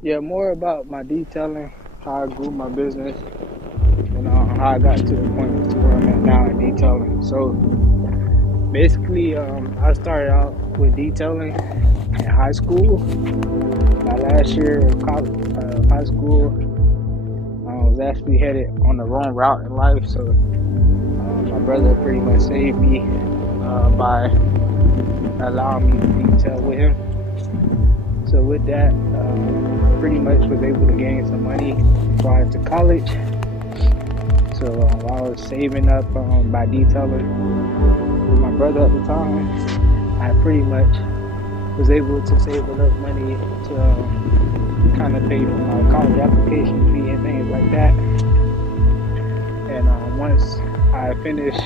Yeah, more about my detailing, how I grew my business, and how I got to the point to where I'm at now in detailing. So basically, I started out with detailing in high school. My last year of college, high school, I was actually headed on the wrong route in life. So my brother pretty much saved me by allowing me to detail with him. So with that, pretty much was able to gain some money prior to college. So I was saving up by detailing with my brother at the time. I pretty much was able to save enough money to kind of pay for my college application fee and things like that. And once I finished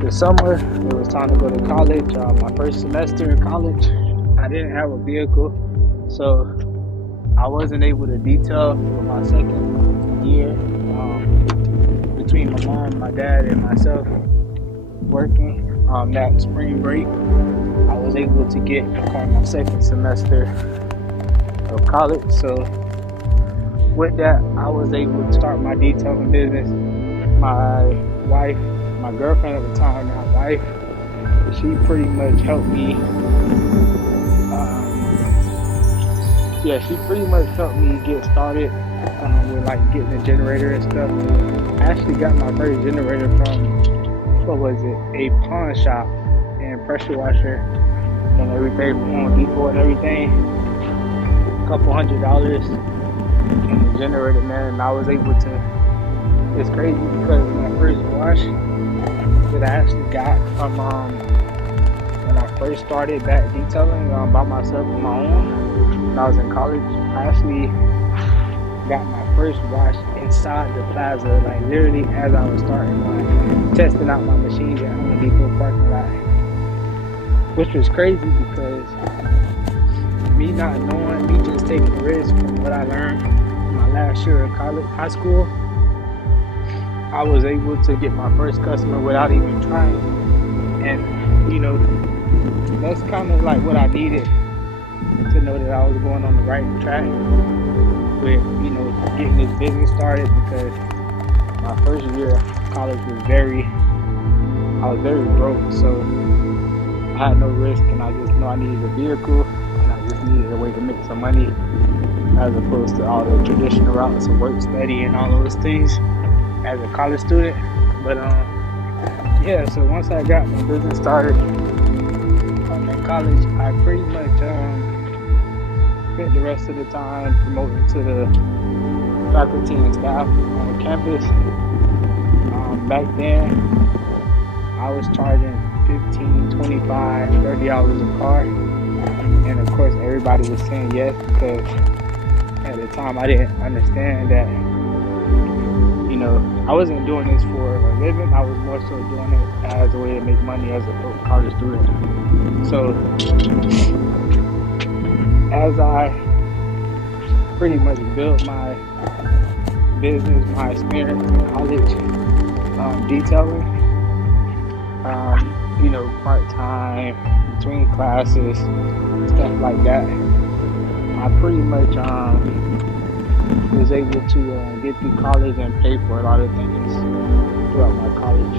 the summer, it was time to go to college. My first semester in college, I didn't have a vehicle, so I wasn't able to detail for my second year. Between my mom, my dad, and myself working that spring break, I was able to get on my second semester of college. So with that, I was able to start my detailing business. My wife, my girlfriend at the time, now wife, she pretty much helped me. Yeah, she pretty much helped me get started with like getting a generator and stuff. I actually got my first generator from what was it, a pawn shop and pressure washer and everything from Home Depot and everything. A couple $100 in the generator, man, and I was able to. It's crazy because my first wash that I actually got from when I first started back detailing by myself on my own when I was in college. I actually got my first wash inside the plaza, like literally as I was starting my testing out my machines at Home Depot parking lot, which was crazy because me not knowing, me just taking the risk from what I learned my last year of college, high school, I was able to get my first customer without even trying, and that's kind of like what I needed to know that I was going on the right track with getting this business started because my first year of college was I was very broke, so I had no risk, and I just know I needed a vehicle, and I just needed a way to make some money, as opposed to all the traditional routes of work, study, and all those things as a college student. But yeah, so once I got my business started in college, I pretty much spent the rest of the time promoting to the faculty and staff on campus. Back then, I was charging 15, 25, $30 a car. And of course, everybody was saying yes because at the time I didn't understand that, I wasn't doing this for a living. I was more so doing it as a way to make money as a college student. So as I pretty much built my business, my experience in college, detailing, part time, between classes, stuff like that. I pretty much was able to get through college and pay for a lot of things throughout my college,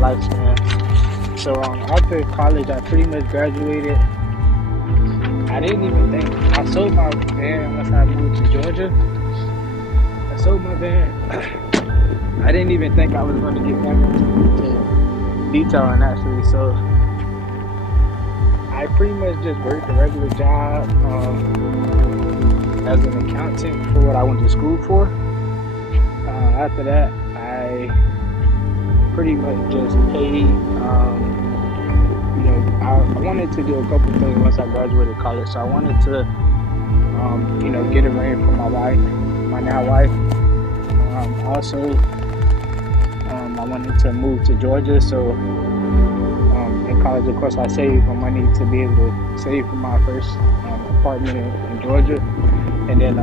lifespan. So after college, I pretty much graduated. I didn't even think I sold my van once I moved to Georgia. I sold my van. I didn't even think I was going to get back into detailing actually. So I pretty much just worked a regular job as an accountant for what I went to school for. After that, I pretty much just paid. I wanted to do a couple things once I graduated college. So I wanted to, get a ring for my wife, my now wife. Also, I wanted to move to Georgia. So in college, of course, I saved my money to be able to save for my first apartment in Georgia. And then,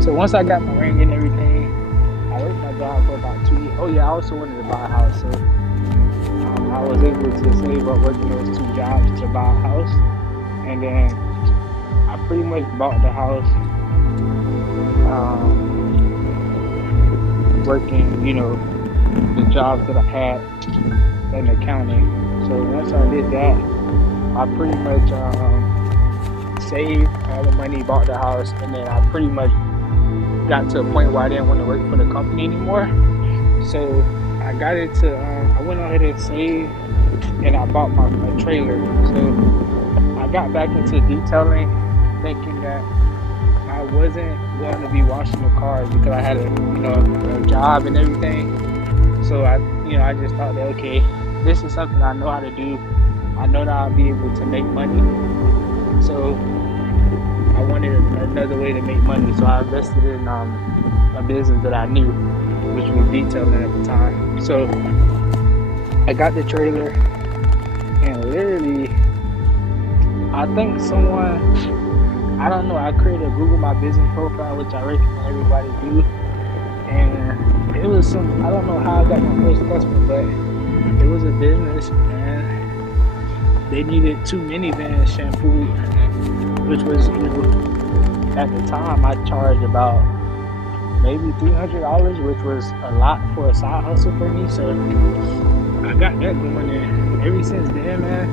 so once I got my ring and everything, I worked my job for about 2 years. Oh yeah, I also wanted to buy a house. So I was able to save up working those two jobs to buy a house. And then I pretty much bought the house, working, the jobs that I had in accounting. So once I did that, I pretty much saved all the money, bought the house, and then I pretty much got to a point where I didn't want to work for the company anymore. So I got into, I went ahead and saved, and I bought my trailer. So I got back into detailing, thinking that I wasn't going to be washing the cars because I had a job and everything. So I just thought that, okay, this is something I know how to do. I know that I'll be able to make money. So I wanted another way to make money. So I invested in a business that I knew, which was detailing at the time. So I got the trailer, and literally, I think I don't know, I created a Google My Business profile, which I recommend everybody do. And it was I don't know how I got my first customer, but it was a business, and they needed 2 minivans shampooed, which was, at the time I charged about maybe $300, which was a lot for a side hustle for me. So I got that going, and ever since then, man,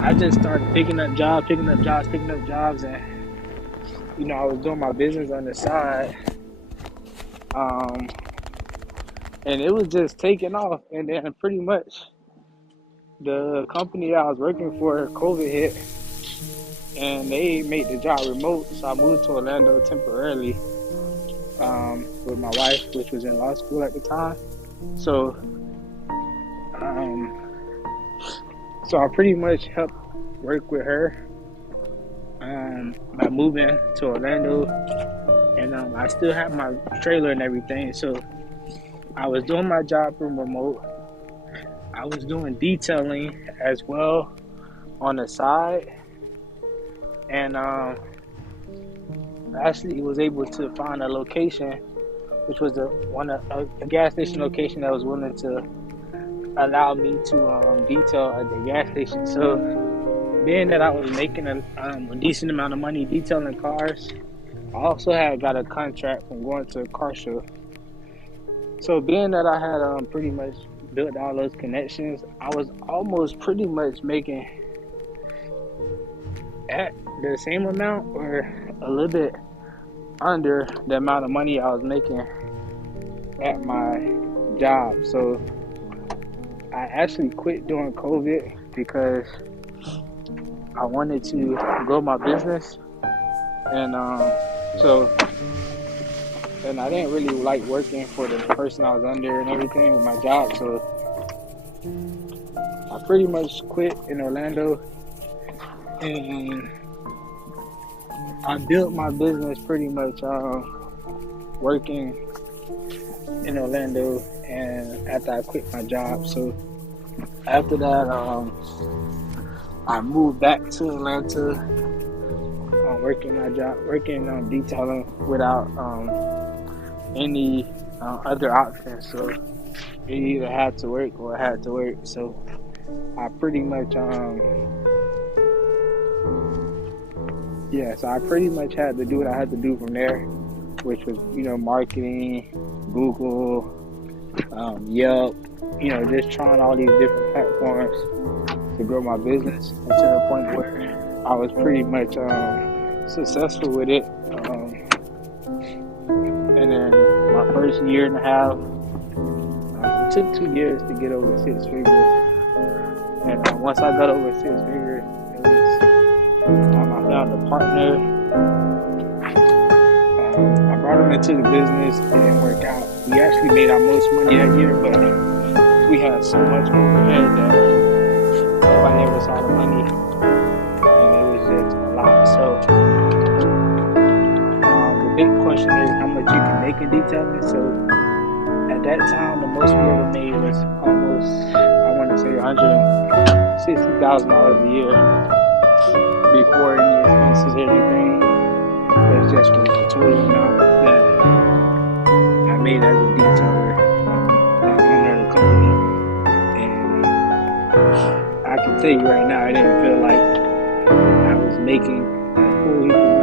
I just started picking up jobs, and I was doing my business on the side, and it was just taking off. And then pretty much the company I was working for, COVID hit, and they made the job remote, so I moved to Orlando temporarily, with my wife, which was in law school at the time. So I pretty much helped work with her by moving to Orlando, and I still have my trailer and everything. So I was doing my job from remote. I was doing detailing as well on the side, and actually was able to find a location, which was a gas station location that was willing to allow me to detail at the gas station. So being that I was making a decent amount of money detailing cars, I also had got a contract from going to a car show. So being that I had pretty much built all those connections, I was almost pretty much making at the same amount or a little bit under the amount of money I was making at my job. So I actually quit during COVID because I wanted to grow my business, and and I didn't really like working for the person I was under and everything with my job. So I pretty much quit in Orlando, and I built my business pretty much working in Orlando, and after I quit my job. So after that, I moved back to Atlanta, working on detailing without any other options. So it either had to work or I had to work. So I pretty much so I pretty much had to do what I had to do from there, which was marketing, Google, Yelp, just trying all these different platforms to grow my business, and to the point where I was pretty much successful with it. And then my first year and a half, it took 2 years to get over 6 figures. And once I got over 6 figures, it was I found a partner. I brought him into the business. It didn't work out. We actually made our most money that year, but we had so much overhead that nobody ever saw the money, and it was just a lot. So the big question is how much you can make in detailing. So at that time, the most we ever made was almost, I want to say, $160,000 a year before any expenses, everything. That's just the total amount that I made as a detailer, owner of the company. And I can tell you right now, I didn't feel like I was making a full equal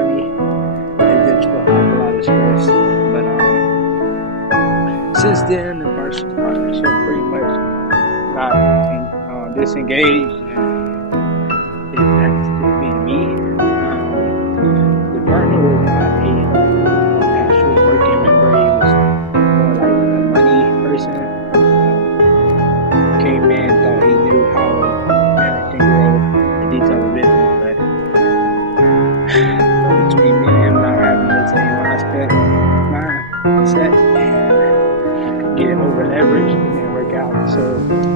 since then, the partnership pretty much got disengaged, and that's just being me. The partner was not a actual working member. He was more like a money person. Came in, thought he knew how to manage and grow the detail of business, but between me and him not having the same mindset and getting over leverage, it didn't work out. So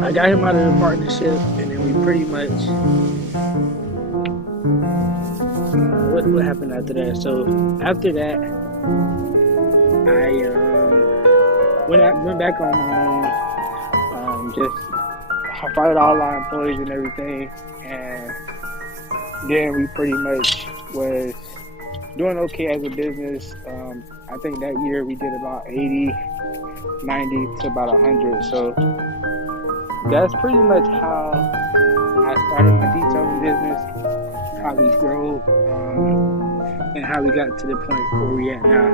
I got him out of the partnership, and then we pretty much what happened after that. So after that, I went back on my own, just fired all our employees and everything, and then we pretty much was doing okay as a business. I think that year we did about 80, 90 to about 100. So that's pretty much how I started my detailing business, how we grew, and how we got to the point where we at now.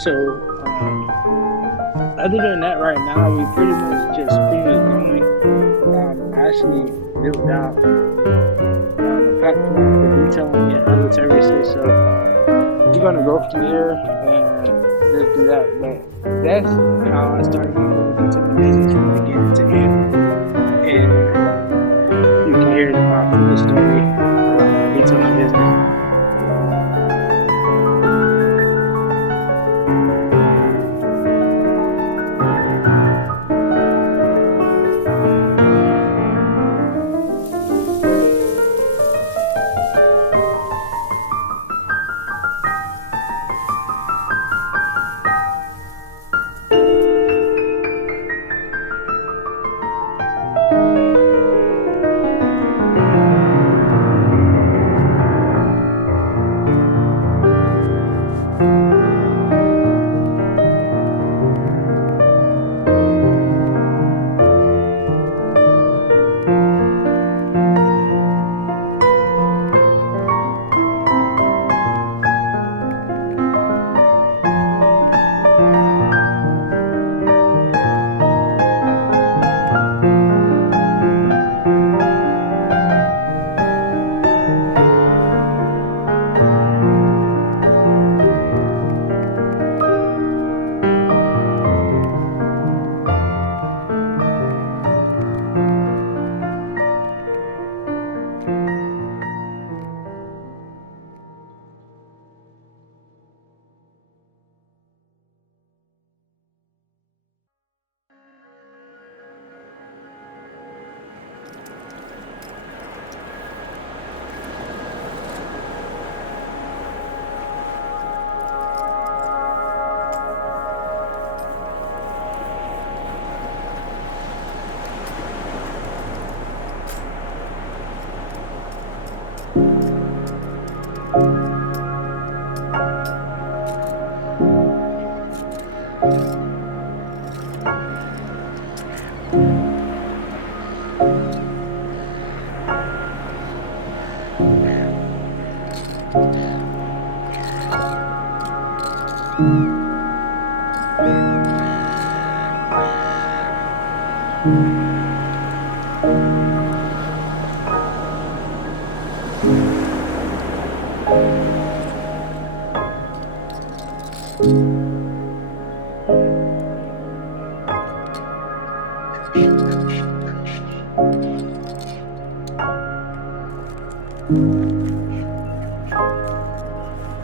So other than that, right now we pretty much just growing. I actually built out a platform for detailing and other services. So we're gonna go from here and just do that. But that's how I started my whole detailing business from beginning to end. And you can hear my full story about my detailing business.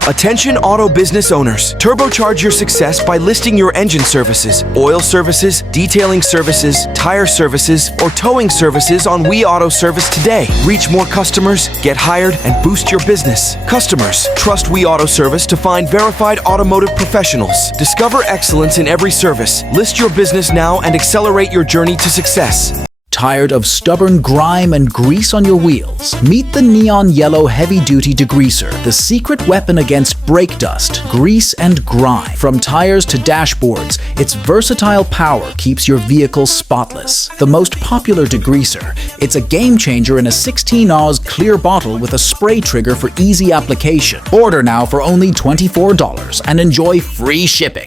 Attention auto business owners, turbocharge your success by listing your engine services, oil services, detailing services, tire services, or towing services on We Auto Service today. Reach more customers, get hired, and boost your business. Customers, trust We Auto Service to find verified automotive professionals. Discover excellence in every service. List your business now and accelerate your journey to success. Tired of stubborn grime and grease on your wheels? Meet the neon yellow heavy-duty degreaser, the secret weapon against brake dust, grease, and grime. From tires to dashboards, its versatile power keeps your vehicle spotless. The most popular degreaser, it's a game changer in a 16-oz clear bottle with a spray trigger for easy application. Order now for only $24 and enjoy free shipping.